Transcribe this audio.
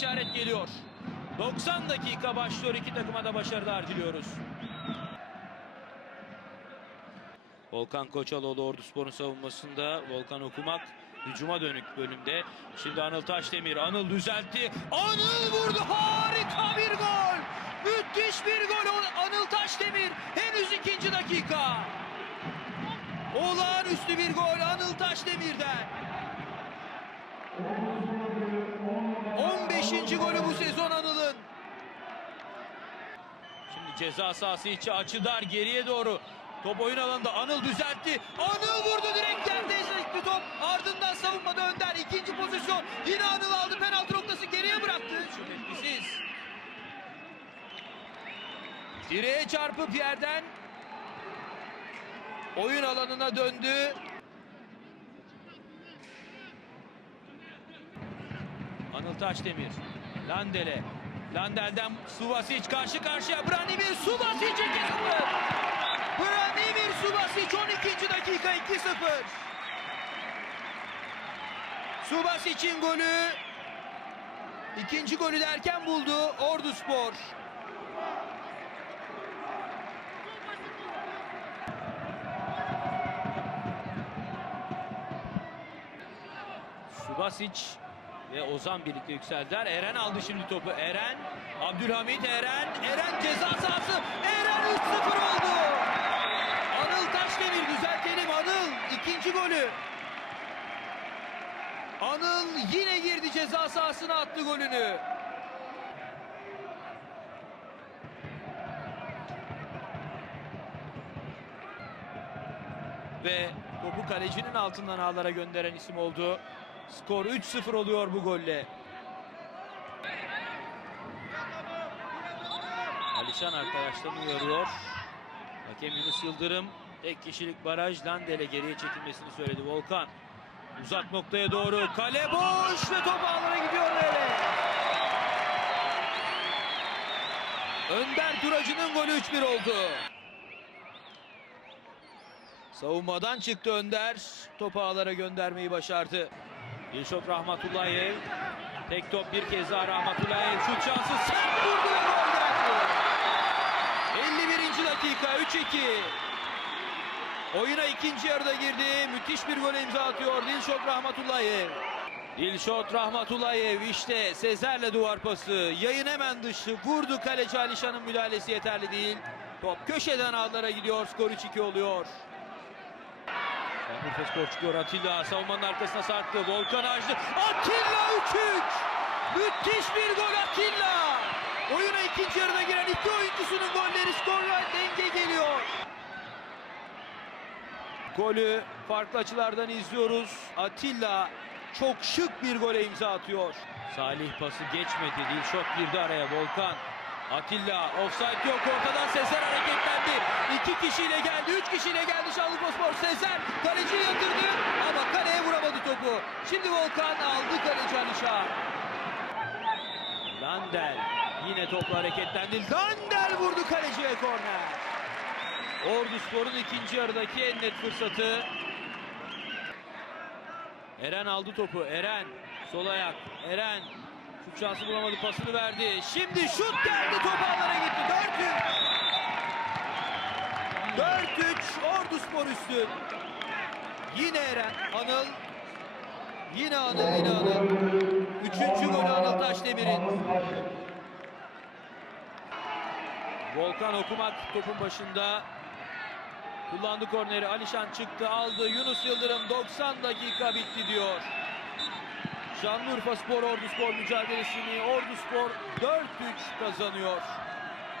işaret geliyor. 90 dakika başlıyor. iki takıma da başarılar diliyoruz. Volkan Koçaloğlu Ordu Spor'un savunmasında. Volkan Okumak hücuma dönük bölümde. Şimdi Anıl Taşdemir. Anıl düzeltti. Anıl vurdu. Harika bir gol. Müthiş bir gol. Anıl Taşdemir. Henüz ikinci dakika. Olağanüstü bir gol Anıl Taşdemir'den. 15. golü bu sezon Anıl'ın. Şimdi ceza sahası içi açıdar geriye doğru. Top oyun alanında Anıl düzeltti. Anıl vurdu direkt yerde sekti top. Ardından savunmada Önder. ikinci pozisyon. Yine Anıl aldı penaltı noktası geriye bıraktı. Şut etkisiz. Direğe çarpıp yerden oyun alanına döndü. Anıl Taşdemir. Landele. Landel'den Suvasic karşı karşıya. Branimir Suvasic 2-0. Branimir Suvasic 12. dakika 2-0. Suvasic'in golü ikinci golü de erken buldu Ordu Spor. Subasic ve Ozan birlikte yükseldiler. Eren aldı şimdi topu. Eren, Abdülhamit Eren, Eren ceza sahası. Eren 3-0 oldu. Anıl Taşdemir düzeltelim Anıl ikinci golü. Anıl yine girdi ceza sahasına attı golünü. Ve topu kalecinin altından ağlara gönderen isim oldu. Skor 3-0 oluyor bu golle. Alişan arkadaşlarını uyarıyor. Hakem Yunus Yıldırım tek kişilik baraj Landel'e geriye çekilmesini söyledi Volkan. Uzak noktaya doğru kale boş ve top ağlara gidiyor böyle. Önder Turacı'nın golü 3-1 oldu. Savunmadan çıktı Önder. Topu ağlara göndermeyi başardı. Dilşot Rahmatullayev. Tek top bir kez daha Rahmatullayev. Şut şansı sert vurdu ve gol geldi. 51. dakika 3-2. Oyuna ikinci yarıda girdi. Müthiş bir gol imza atıyor Dilşot Rahmatullayev. Dilşot Rahmatullayev işte Sezer'le duvar pası. Yayın hemen dışı. Vurdu kaleci Alişan'ın müdahalesi yeterli değil. Top köşeden ağlara gidiyor. Skor 3-2 oluyor. Şanlıurfa Spor çıkıyor Atilla. Savunmanın arkasına sarktı. Volkan açtı. Atilla 3-3. Müthiş bir gol Atilla. Oyuna ikinci yarıda giren iki oyuncusunun golleri skorla denge geliyor. Golü farklı açılardan izliyoruz. Atilla çok şık bir gole imza atıyor. Salih pası geçmedi. Dilşot girdi araya. Volkan. Atilla offside yok ortadan Sezer hareketlendi. İki kişiyle geldi, üç kişiyle geldi Şanlıurfa Spor. Sezer kaleciyi yatırdı ama kaleye vuramadı topu. Şimdi Volkan aldı kaleci Alişan. Landel yine topla hareketlendi. Landel vurdu kaleciye korner. Ordu Spor'un ikinci yarıdaki en net fırsatı. Eren aldı topu. Eren sol ayak. Eren şut şansı bulamadı pasını verdi. Şimdi şut geldi top gitti. 4-3. 4-3 Ordu Spor üstü. Yine Eren. Anıl. Yine Anıl yine Anıl. Üçüncü golü Anıl Taşdemir'in. Volkan Okumak topun başında. Kullandı korneri. Alişan çıktı aldı. Yunus Yıldırım 90 dakika bitti diyor. Şanlıurfa Spor Ordu Spor mücadelesini Ordu Spor 4-3 kazanıyor.